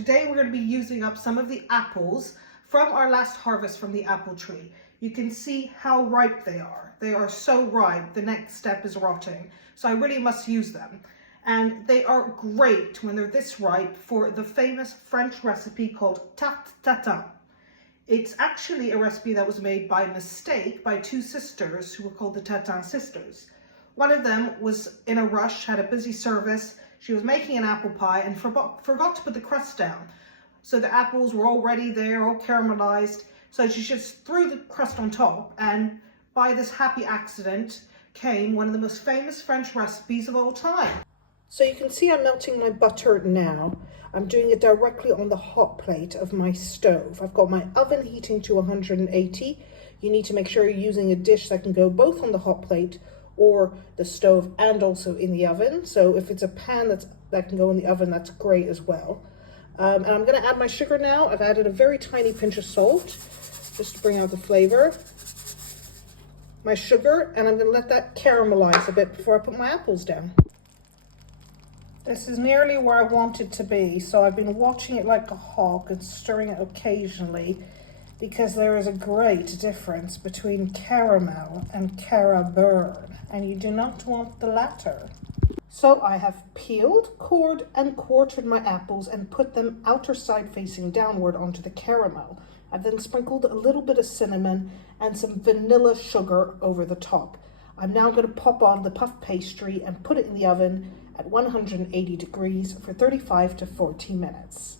Today we're going to be using up some of the apples from our last harvest from the apple tree. You can see how ripe they are. They are so ripe, the next step is rotting. So I really must use them. And they are great when they're this ripe for the famous French recipe called tarte tatin. It's actually a recipe that was made by mistake by two sisters who were called the Tatin sisters. One of them was in a rush, had a busy service. She was making an apple pie and forgot to put the crust down. So the apples were already there, all caramelized. So she just threw the crust on top, and by this happy accident came one of the most famous French recipes of all time. So you can see I'm melting my butter now. I'm doing it directly on the hot plate of my stove. I've got my oven heating to 180. You need to make sure you're using a dish that can go both on the hot plate or the stove and also in the oven. So if it's a pan that can go in the oven, that's great as well. And I'm gonna add my sugar now. I've added a very tiny pinch of salt just to bring out the flavor. My sugar, and I'm gonna let that caramelize a bit before I put my apples down. This is nearly where I want it to be, so I've been watching it like a hawk and stirring it occasionally because there is a great difference between caramel and caraburn, and you do not want the latter. So I have peeled, cored, and quartered my apples and put them outer side facing downward onto the caramel. I've then sprinkled a little bit of cinnamon and some vanilla sugar over the top. I'm now going to pop on the puff pastry and put it in the oven at 180 degrees for 35 to 40 minutes.